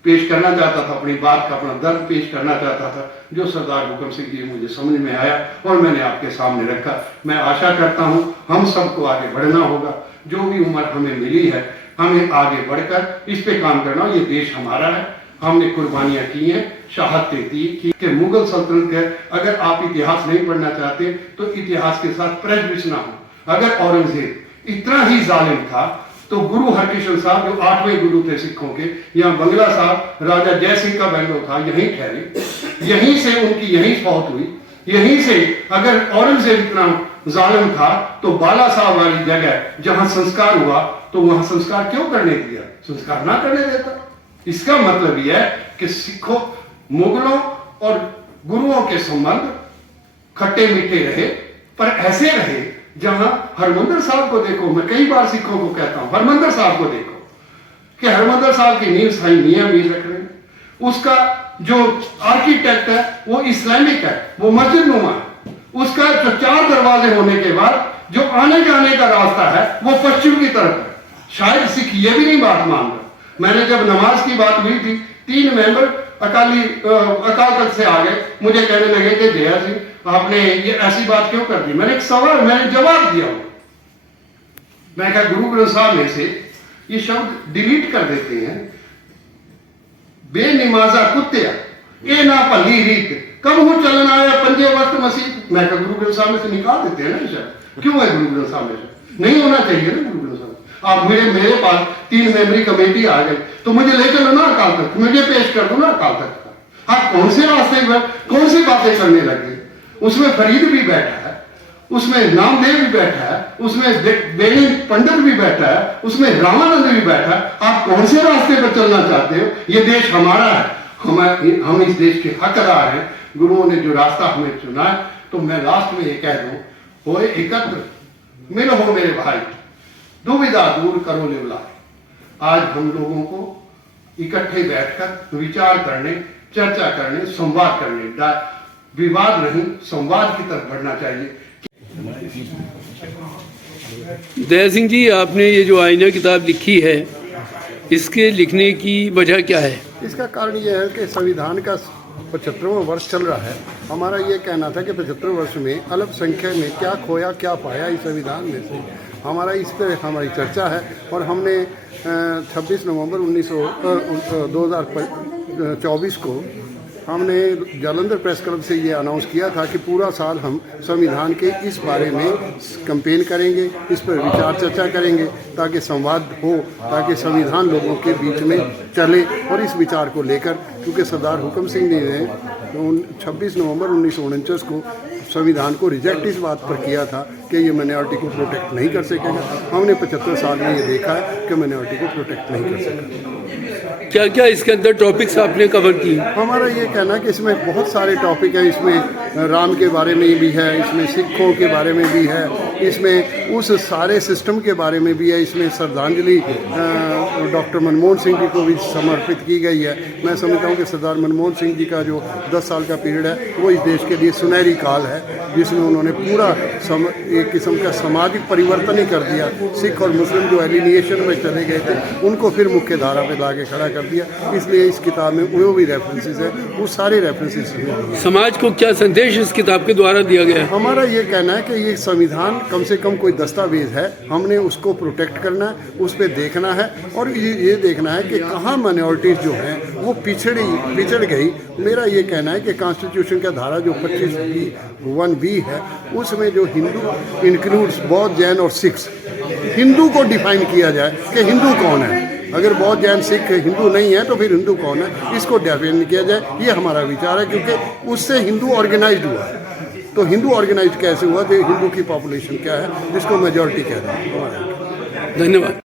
पेश करना चाहता था, अपनी बात का अपना दर्द पेश करना चाहता था, जो सरदार हुक्म सिंह जी मुझे समझ में आया और मैंने आपके सामने रखा। मैं आशा करता हूं हम सबको आगे बढ़ना होगा। जो भी उम्र हमें मिली है, हमें आगे बढ़कर इस पे काम करना। ये देश हमारा है, हमने कुर्बानियां की हैं, शहादतें दी कि मुगल सल्तनत के, अगर आप इतिहास नहीं पढ़ना चाहते तो इतिहास के साथ प्रेजुडिस ना हो। अगर औरंगजेब इतना ही जालिम था तो गुरु हरकिशन साहब जो 8वें गुरु थे सिखों के, या बंगला साहब राजा जय सिंह का बंगलो था, यहीं ठहरे, यहीं से उनकी यहीं फौत हुई, यहीं से। अगर औरंगजेब इतना जालिम था तो बाला साहब वाली जगह जहां संस्कार हुआ तो वहां संस्कार क्यों करने दिया? संस्कार ना करने देता। इसका मतलब यह है कि सिखों, मुगलों और गुरुओं के संबंध खट्टे मीठे रहे, पर ऐसे रहे जहां हरमंदिर साहब को देखो। मैं कई बार सिखों को कहता हूं, हरमंदिर साहब को देखो कि हरमंदिर साहब की नींव साईं मियां मीर रख रहे हैं। उसका जो आर्किटेक्ट है वो इस्लामिक है, वो मस्जिद नुमा है। उसका जो 4 दरवाजे होने के बाद जो आने जाने का रास्ता है वो पश्चिम की तरफ है। शायद सिख ये भी नहीं बात मान रहा। मैंने जब नमाज की बात हुई थी, 3 मेंबर अकाल तख्त से आ गए, मुझे कहने लगे कि जया सिंह आपने ये ऐसी बात क्यों कर दी? मैंने एक सवाल, मैंने जवाब दिया। मैं कहा गुरु ग्रंथ साहब में से ये शब्द डिलीट कर देते हैं, बेनिमाजा कुत्तिया ए ना भली रीत कब हूं चलन आया पंजे वक्त मसीह। मैं कहा गुरु ग्रंथ साहब में से निकाल देते हैं ना ये शब्द। क्यों है गुरु ग्रंथ साहब में से? नहीं होना चाहिए ना गुरु ग्रंथ साहब। आप मेरे पास 3 मेंबरी कमेटी आ गई तो मुझे ले चलो ना अकाल तख्त, मुझे पेश कर दो ना अकाल तख्त का। आप कौन से रास्ते पर कौन सी बातें करने लगे? उसमें फरीद भी बैठा है, उसमें नामदेव भी बैठा है, उसमें बेनी पंडित भी बैठा है, उसमें रामानंद भी बैठा है। आप कौन से रास्ते पर चलना चाहते हो? ये देश हमारा है, हम इस देश के हकदार हैं। गुरुओं ने जो रास्ता हमें चुना है, तो मैं लास्ट में ये कह दूं, होए एकत्र मिलो हो मेरे भाई, दुविधा दूर करो लिवलाए। आज हम लोगों को इकट्ठे बैठकर विचार करने, चर्चा करने, संवाद करने, विवाद नहीं संवाद की तरफ बढ़ना चाहिए। दया सिंह जी, आपने ये जो आईना किताब लिखी है, इसके लिखने की वजह क्या है? इसका कारण ये है कि संविधान का 75वां वर्ष चल रहा है। हमारा ये कहना था कि 75 वर्ष में अल्पसंख्यक ने क्या खोया क्या पाया इस संविधान में से, हमारा इस पर हमारी चर्चा है। और हमने 26 नवंबर 2024 को हमने जालंधर प्रेस क्लब से ये अनाउंस किया था कि पूरा साल हम संविधान के इस बारे में कैंपेन करेंगे, इस पर विचार चर्चा करेंगे ताकि संवाद हो, ताकि संविधान लोगों के बीच में चले। और इस विचार को लेकर, क्योंकि सरदार हुकम सिंह जी ने 26 नवंबर 1949 को संविधान को रिजेक्ट इस बात पर किया था कि ये माइनॉरिटी को प्रोटेक्ट नहीं कर सकेगा। हमने 75 साल में ये देखा है कि माइनॉरिटी को प्रोटेक्ट नहीं कर सका। क्या क्या इसके अंदर टॉपिक्स आपने कवर किए? हमारा ये कहना है कि इसमें बहुत सारे टॉपिक हैं। इसमें राम के बारे में भी है, इसमें सिखों के बारे में भी है, इसमें उस सारे सिस्टम के बारे में भी है। इसमें श्रद्धांजलि डॉक्टर मनमोहन सिंह जी को भी समर्पित की गई है। मैं समझता हूँ कि सरदार मनमोहन सिंह जी का जो 10 साल का पीरियड है वो इस देश के लिए सुनहरी काल है, जिसमें उन्होंने पूरा एक किस्म का सामाजिक परिवर्तन ही कर दिया। सिख और मुस्लिम जो एलिनिएशन में चले गए थे उनको फिर मुख्य धारा पे लाके खड़ा कर दिया। इसलिए इस किताब में वो भी रेफरेंसेस है, वो सारे रेफरेंसेस हैं। समाज को क्या संदेश इस किताब के द्वारा दिया गया है? हमारा ये कहना है कि ये संविधान कम से कम कोई दस्तावेज है, हमने उसको प्रोटेक्ट करना है, उस पर देखना है और ये देखना है कि कहाँ माइनॉरिटीज़ जो हैं वो पिछड़ गई। मेरा ये कहना है कि कॉन्स्टिट्यूशन का धारा जो 25(1)(b) है उसमें जो हिंदू इंक्लूड्स बौद्ध, जैन और सिख्स, हिंदू को डिफाइन किया जाए कि हिंदू कौन है। अगर बौद्ध, जैन, सिख हिंदू नहीं है तो फिर हिंदू कौन है, इसको डिफाइन किया जाए। ये हमारा विचार है, क्योंकि उससे हिंदू ऑर्गेनाइज्ड हुआ है। तो हिंदू ऑर्गेनाइज्ड कैसे हुआ, तो हिंदू की पॉपुलेशन क्या है जिसको मेजॉरिटी कहते हैं। धन्यवाद।